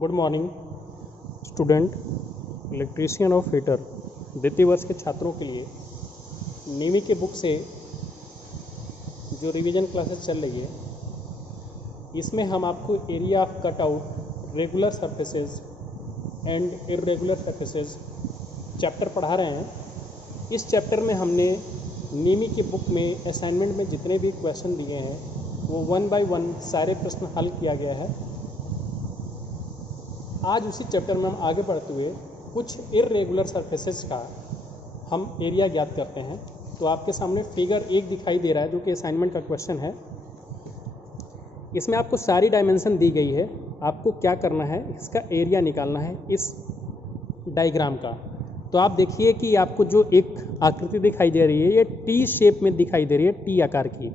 Good morning student. Electrician और fitter द्वितीय वर्ष के छात्रों के लिए नीमी के बुक से जो रिवीजन क्लासेस चल रही है, इसमें हम आपको area of cutout, regular surfaces and irregular surfaces chapter पढ़ा रहे हैं। इस चैप्टर में हमने नीमी की बुक में असाइनमेंट में जितने भी क्वेश्चन दिए हैं वो 1 बाय 1 सारे प्रश्न हल किया गया है। आज उसी चैप्टर में हम आगे बढ़ते हुए कुछ इरेगुलर सरफेसेस का हम एरिया ज्ञात करते हैं। तो आपके सामने फिगर 1 दिखाई दे रहा है, जो कि असाइनमेंट का क्वेश्चन है। इसमें आपको सारी डायमेंशन दी गई है। आपको क्या करना है, इसका एरिया निकालना है इस डायग्राम का। तो आप देखिए कि आपको जो एक आकृति दिखाई दे रही है, ये टी शेप में दिखाई दे रही है, टी आकार की।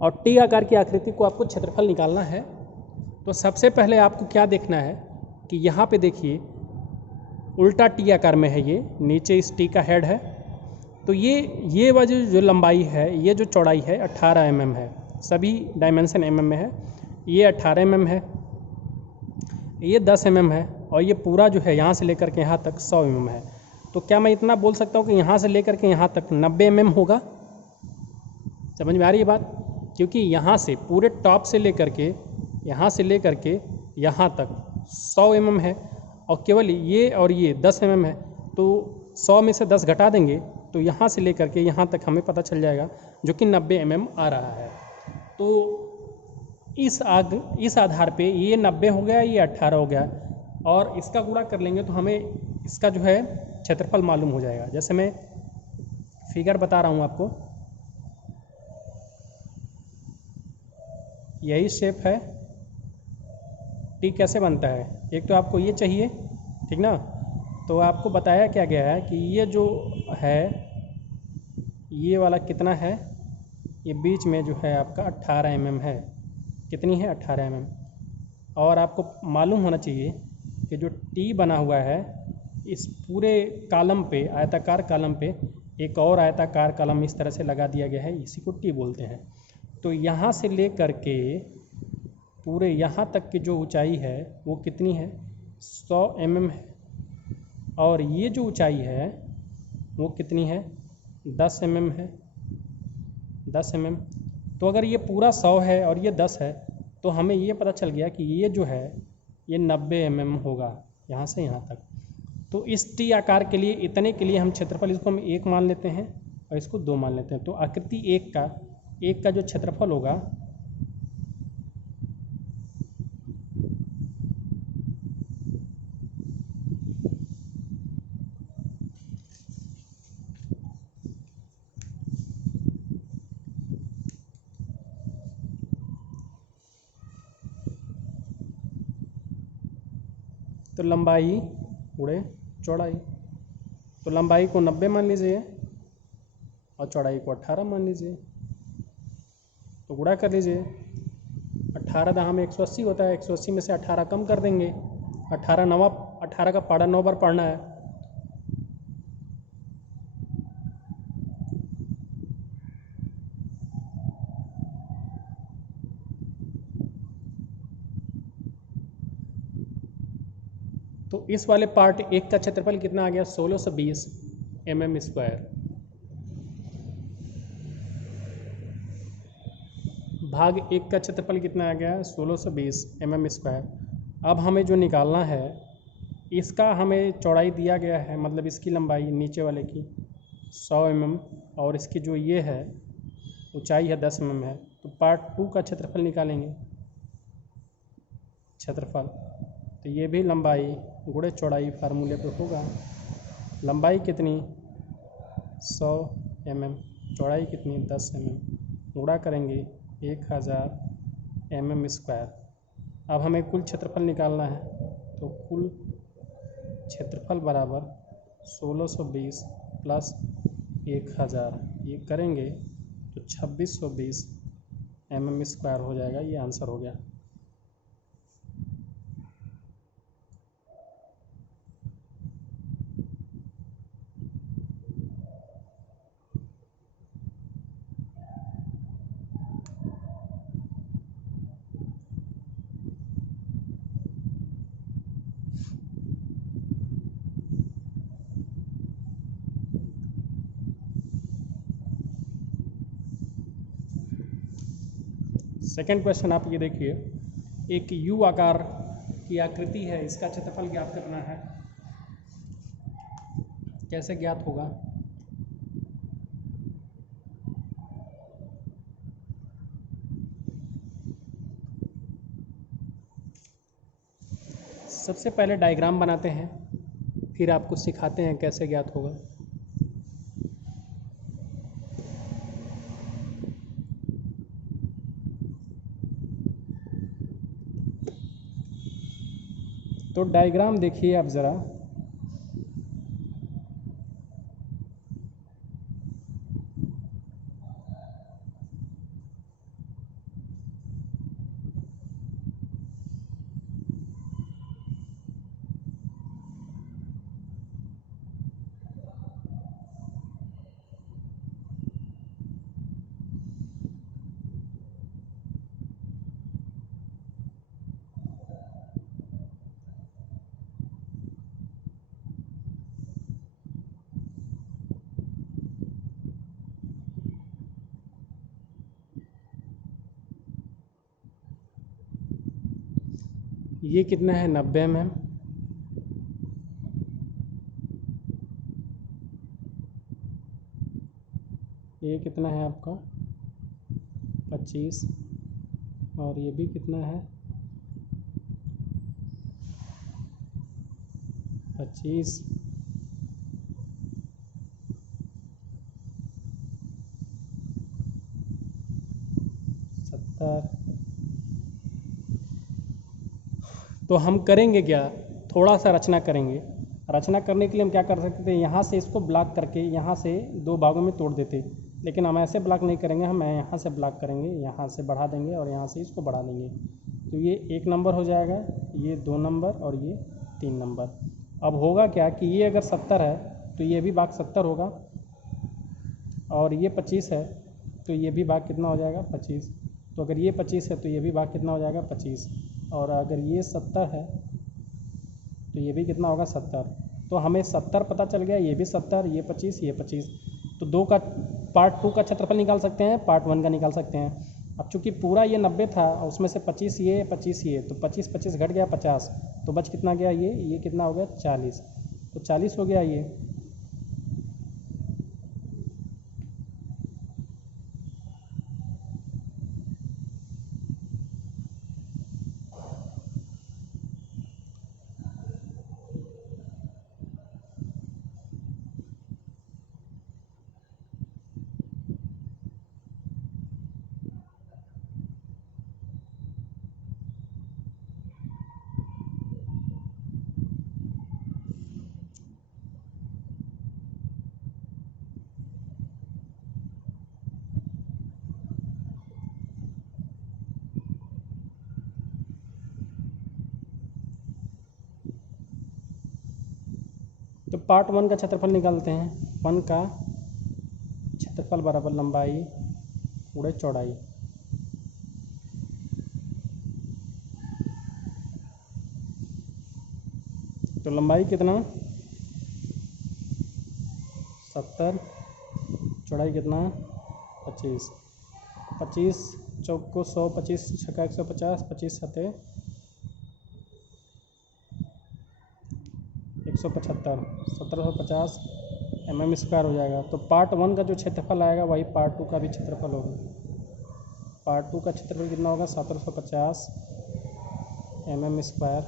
और टी आकार की आकृति को आपको क्षेत्रफल निकालना है। तो सबसे पहले आपको क्या देखना है कि यहाँ पे देखिए उल्टा टी आकार में है, ये नीचे इस टी का हेड है। तो ये वजह जो लंबाई है, ये जो चौड़ाई है 18 mm है। सभी डायमेंशन mm में है। ये 18 mm है, ये 10 mm है, और ये पूरा जो है यहाँ से लेकर के यहाँ तक 100 mm है। तो क्या मैं इतना बोल सकता हूँ कि यहाँ से लेकर के यहाँ तक 90 mm होगा? समझ में आ रही है बात? क्योंकि यहाँ से पूरे टॉप से लेकर के यहाँ से लेकर के यहाँ तक 100 mm है, और केवल ये और ये 10 mm है। तो 100 में से 10 घटा देंगे तो यहाँ से लेकर के यहाँ तक हमें पता चल जाएगा, जो कि 90 mm आ रहा है। तो इस आधार पे ये 90 हो गया, ये 18 हो गया, और इसका गुणा कर लेंगे तो हमें इसका जो है क्षेत्रफल मालूम हो जाएगा। जैसे मैं फिगर बता रहा हूँ आपको, यही शेप है। टी कैसे बनता है, एक तो आपको ये चाहिए, ठीक ना। तो आपको बताया क्या गया है कि ये जो है, ये वाला कितना है, ये बीच में जो है आपका 18 mm है। कितनी है? 18 mm। और आपको मालूम होना चाहिए कि जो टी बना हुआ है, इस पूरे कालम पे, आयताकार कालम पे एक और आयताकार कालम इस तरह से लगा दिया गया है, इसी को टी बोलते हैं। तो यहाँ से ले कर के पूरे यहाँ तक की जो ऊंचाई है वो कितनी है? 100 mm है। और ये जो ऊंचाई है वो कितनी है? 10 mm है। 10 mm। तो अगर ये पूरा 100 है और ये 10 है, तो हमें ये पता चल गया कि ये जो है ये 90 mm होगा, यहाँ से यहाँ तक। तो इस टी आकार के लिए, इतने के लिए हम क्षेत्रफल, इसको हम 1 मान लेते हैं और इसको 2 मान लेते हैं। तो आकृति 1 का जो क्षेत्रफल होगा, तो लंबाई गुणे चौड़ाई, तो लंबाई को 90 मान लीजिए और चौड़ाई को 18 मान लीजिए। तो गुणा कर लीजिए। 18 दहा में 180 होता है, 180 में से 18 कम कर देंगे। 18 का पाड़ा 9 बार पढ़ना है। तो इस वाले पार्ट 1 का क्षेत्रफल कितना आ गया? 1620 mm स्क्वायर भाग 1 का क्षेत्रफल कितना आ गया? 1620 mm स्क्वायर। अब हमें जो निकालना है, इसका हमें चौड़ाई दिया गया है, मतलब इसकी लंबाई नीचे वाले की 100 mm, और इसकी जो ये है ऊंचाई है 10 mm है। तो पार्ट 2 का क्षेत्रफल निकालेंगे। क्षेत्रफल तो ये भी लंबाई गुणे चौड़ाई फार्मूले पे होगा। लंबाई कितनी? 100 mm, चौड़ाई कितनी? 10 mm। गुणा करेंगे 1000 mm स्क्वायर। अब हमें कुल क्षेत्रफल निकालना है, तो कुल क्षेत्रफल बराबर 1620 प्लस 1000, ये करेंगे तो 2620 mm स्क्वायर हो जाएगा। ये आंसर हो गया। सेकंड क्वेश्चन आप ये देखिए, एक यू आकार की आकृति है, इसका क्षेत्रफल ज्ञात करना है। कैसे ज्ञात होगा? सबसे पहले डायग्राम बनाते हैं, फिर आपको सिखाते हैं कैसे ज्ञात होगा। तो डायग्राम देखिए आप ज़रा। ये कितना है? 90 mm। ये कितना है आपका? 25। और ये भी कितना है? 25। 70। तो हम करेंगे क्या, थोड़ा सा रचना करेंगे। रचना करने के लिए हम क्या कर सकते थे, यहाँ से इसको ब्लॉक करके यहाँ से 2 भागों में तोड़ देते, लेकिन हम ऐसे ब्लॉक नहीं करेंगे, हम यहाँ से ब्लॉक करेंगे, यहाँ से बढ़ा देंगे और यहाँ से इसको बढ़ा देंगे। तो ये 1 नंबर हो जाएगा, ये 2 नंबर और ये 3 नंबर। अब होगा क्या कि ये अगर 70 है तो ये भी भाग 70 होगा, और ये 25 है तो ये भी भाग कितना हो जाएगा? 25। तो अगर ये 25 है तो ये भी भाग कितना हो जाएगा? 25। और अगर ये 70 है तो ये भी कितना होगा? 70। तो हमें 70 पता चल गया, ये भी 70, ये 25, ये 25। तो 2 का पार्ट 2 का क्षेत्रफल निकाल सकते हैं, पार्ट 1 का निकाल सकते हैं। अब चूंकि पूरा ये 90 था, उसमें से 25 ये 25 ये, तो 25 25 घट गया 50, तो बच कितना गया? ये कितना हो गया? 40। तो 40 हो गया ये। तो पार्ट 1 का क्षेत्रफल निकालते हैं। 1 का क्षेत्रफल बराबर लंबाई गुणे चौड़ाई। तो लंबाई कितना? 70। चौड़ाई कितना? 25। 25 चौक को 100, 25 छक्का 150, 25 सते 175, 1750 mm² हो जाएगा। तो पार्ट 1 का जो क्षेत्रफल आएगा वही पार्ट 2 का भी क्षेत्रफल होगा। पार्ट 2 का क्षेत्रफल कितना होगा? 1750 mm²।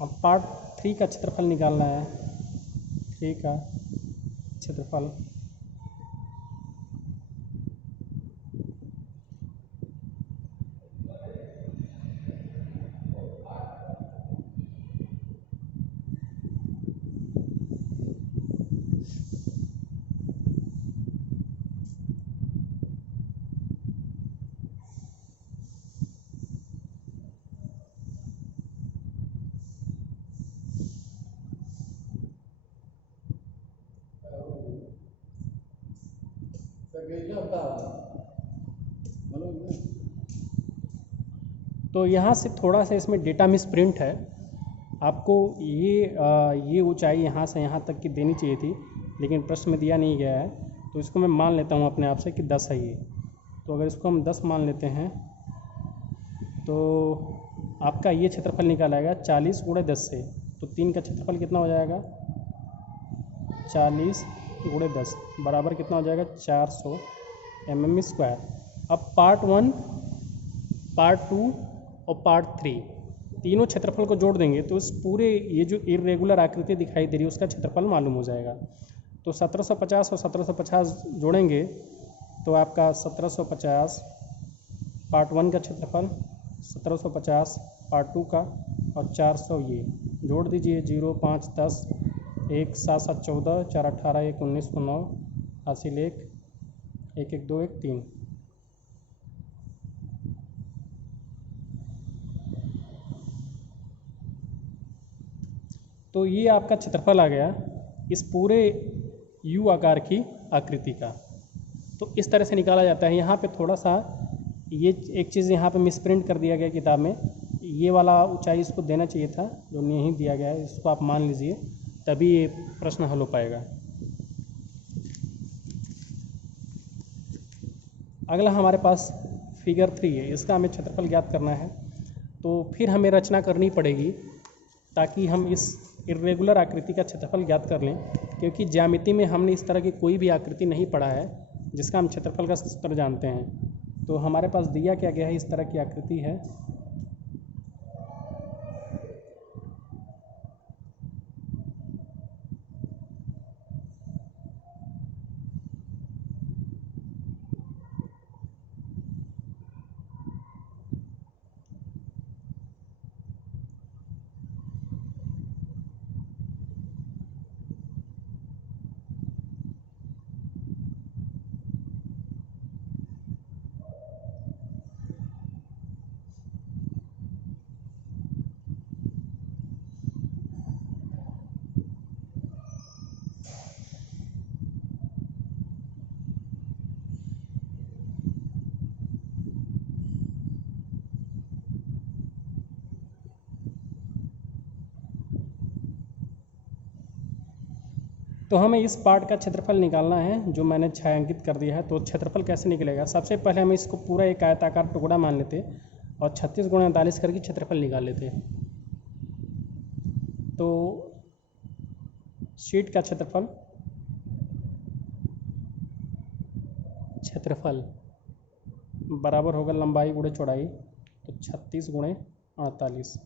अब पार्ट 3 का क्षेत्रफल निकालना है। 3 का क्षेत्रफल तो यहाँ से थोड़ा सा इसमें डेटा मिस प्रिंट है। आपको ये ऊंचाई यहाँ से यहाँ तक की देनी चाहिए थी, लेकिन प्रश्न में दिया नहीं गया है, तो इसको मैं मान लेता हूँ अपने आप से कि 10 है ये। तो अगर इसको हम 10 मान लेते हैं तो आपका ये क्षेत्रफल निकाल आएगा 40 गुणे 10 से। तो 3 का क्षेत्रफल कितना हो जाएगा, 40 गुणे 10 बराबर कितना हो जाएगा, 400 mm²। अब पार्ट 1, पार्ट 2 और पार्ट 3 तीनों क्षेत्रफल को जोड़ देंगे तो इस पूरे ये जो इरेगुलर आकृति दिखाई दे रही है उसका क्षेत्रफल मालूम हो जाएगा। तो 1750 और 1750 जोड़ेंगे तो आपका 1750 पार्ट 1 का क्षेत्रफल, 1750 पार्ट 2 का, और 400 ये जोड़ दीजिए। 0 5 10 1 7 7 14 4 18 1 19 9 हासिल 1 1 1 2 1 3। तो ये आपका क्षेत्रफल आ गया इस पूरे यू आकार की आकृति का। तो इस तरह से निकाला जाता है। यहाँ पे थोड़ा सा ये एक चीज़ यहाँ पे मिसप्रिंट कर दिया गया किताब में, ये वाला ऊंचाई इसको देना चाहिए था जो नहीं दिया गया है, इसको आप मान लीजिए तभी ये प्रश्न हल हो पाएगा। अगला हमारे पास फिगर 3 है, इसका हमें क्षेत्रफल ज्ञात करना है। तो फिर हमें रचना करनी पड़ेगी ताकि हम इस इरेगुलर आकृति का क्षेत्रफल ज्ञात कर लें, क्योंकि ज्यामिति में हमने इस तरह की कोई भी आकृति नहीं पढ़ा है जिसका हम क्षेत्रफल का सूत्र जानते हैं। तो हमारे पास दिया क्या गया है, इस तरह की आकृति है। तो हमें इस पार्ट का क्षेत्रफल निकालना है जो मैंने छायांकित कर दिया है। तो क्षेत्रफल कैसे निकलेगा, सबसे पहले हम इसको पूरा एक आयताकार टुकड़ा मान लेते और 36 गुणा 39 करके क्षेत्रफल निकाल लेते। तो शीट का क्षेत्रफल बराबर होगा लंबाई गुणे चौड़ाई, तो 36 गुणे 48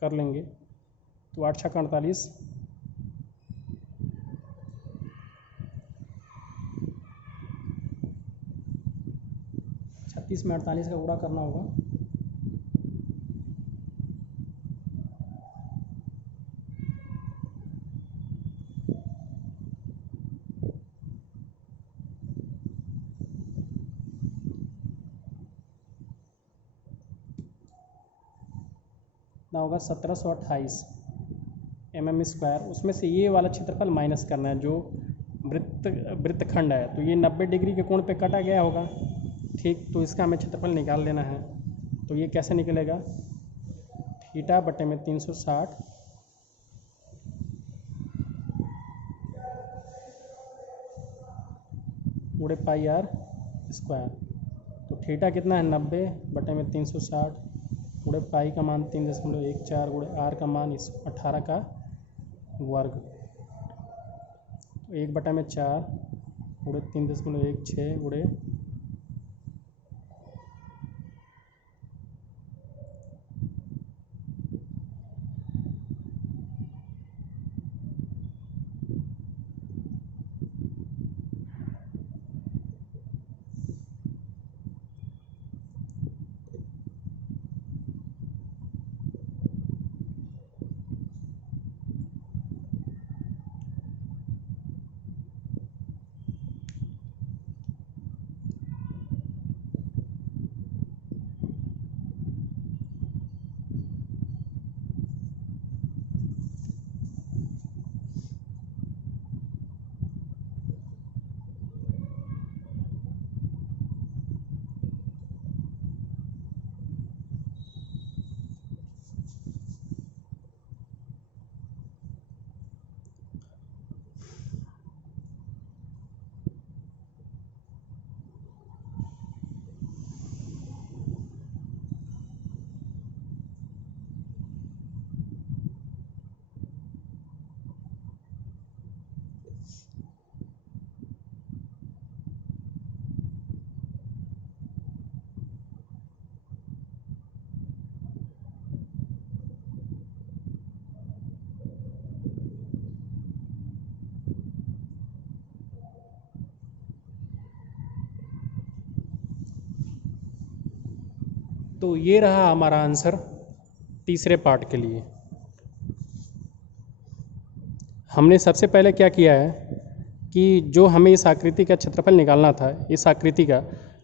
कर लेंगे। तो 8 छक्का 48, 36 में 48 का गुणा करना होगा। ना होगा 1728 mm²। उसमें से ये वाला क्षेत्रफल माइनस करना है जो वृत्तखंड है। तो ये 90 डिग्री के कोण पे काटा गया होगा, ठीक। तो इसका हमें क्षेत्रफल निकाल लेना है। तो ये कैसे निकलेगा, थीटा बटे में 360 गुणे पाई आर स्क्वायर। तो थीटा कितना है, 90 बटे में 360 गुणे पाई का मान 3.14 गुणे आर का मान 18 का वर्ग। तो 1/4 गुणे 3.16 गुणे तो ये रहा हमारा आंसर तीसरे पार्ट के लिए। हमने सबसे पहले क्या किया है कि जो हमें इस आकृति का क्षेत्रफल निकालना था, इस आकृति का,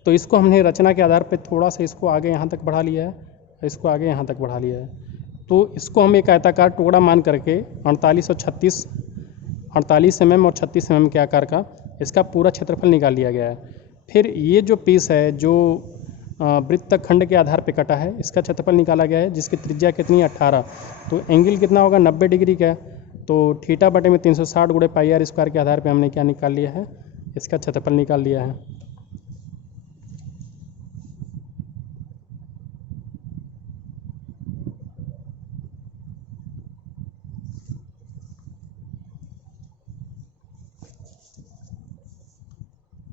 तो इसको हमने रचना के आधार पर थोड़ा सा इसको आगे यहाँ तक बढ़ा लिया है, इसको आगे यहाँ तक बढ़ा लिया है। तो इसको हम एक आयताकार टुकड़ा मान करके 48 mm और 36 mm के आकार का इसका पूरा क्षेत्रफल निकाल लिया गया है। फिर ये जो पीस है जो वृत्तखंड के आधार पे कटा है, इसका क्षेत्रफल निकाला गया है, जिसकी त्रिज्या कितनी है 18। तो एंगल कितना होगा 90 डिग्री का। तो थीटा बटे में 360 गुणे पाई आर स्क्वायर के आधार पे हमने क्या निकाल लिया है, इसका क्षेत्रफल निकाल लिया है।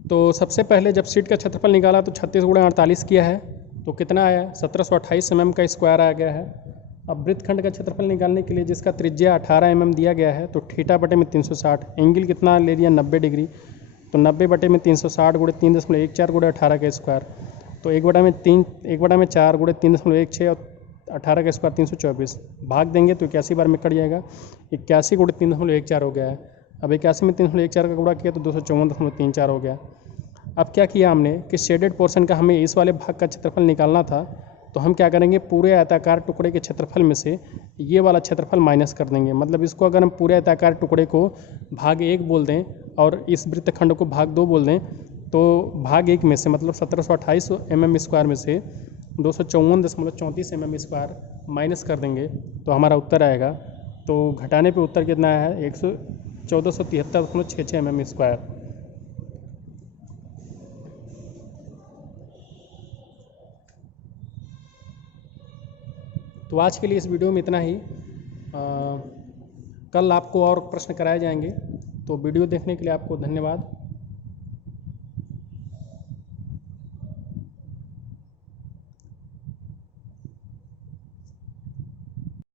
तो सबसे पहले जब सीट का क्षेत्रफल निकाला तो 36 गुणे 48 किया है, तो कितना आया 1728 mm का स्क्वायर आ गया है। अब वृत्तखंड का क्षेत्रफल निकालने के लिए जिसका त्रिज्या 18 mm दिया गया है, तो थीटा बटे में 360, एंगल कितना ले लिया 90 डिग्री, तो 90 बटे में 360 गुणे 3.14 गुणे 18 का स्क्वायर, तो 1/4 गुणे 3.16 और 18 का स्क्वायर 324, भाग देंगे तो 81 बार में कट जाएगा, 81 गुणे 3.14 हो गया है। अब 81 में 3.14 का गुणा किया तो 254.34 हो गया। अब क्या किया हमने कि शेडेड पोर्शन का हमें इस वाले भाग का क्षेत्रफल निकालना था, तो हम क्या करेंगे पूरे आयताकार टुकड़े के क्षेत्रफल में से ये वाला क्षेत्रफल माइनस कर देंगे। मतलब इसको अगर हम पूरे आयताकार टुकड़े को भाग 1 बोल दें और इस वृत्तखंड को भाग 2 बोल दें, तो भाग 1 में से मतलब 1728 mm स्क्वायर में से 254.34 mm स्क्वायर माइनस कर देंगे तो हमारा उत्तर आएगा। तो घटाने पे उत्तर कितना आया है 1473.66 mm स्क्वायर। तो आज के लिए इस वीडियो में इतना ही। कल आपको और प्रश्न कराए जाएंगे। तो वीडियो देखने के लिए आपको धन्यवाद।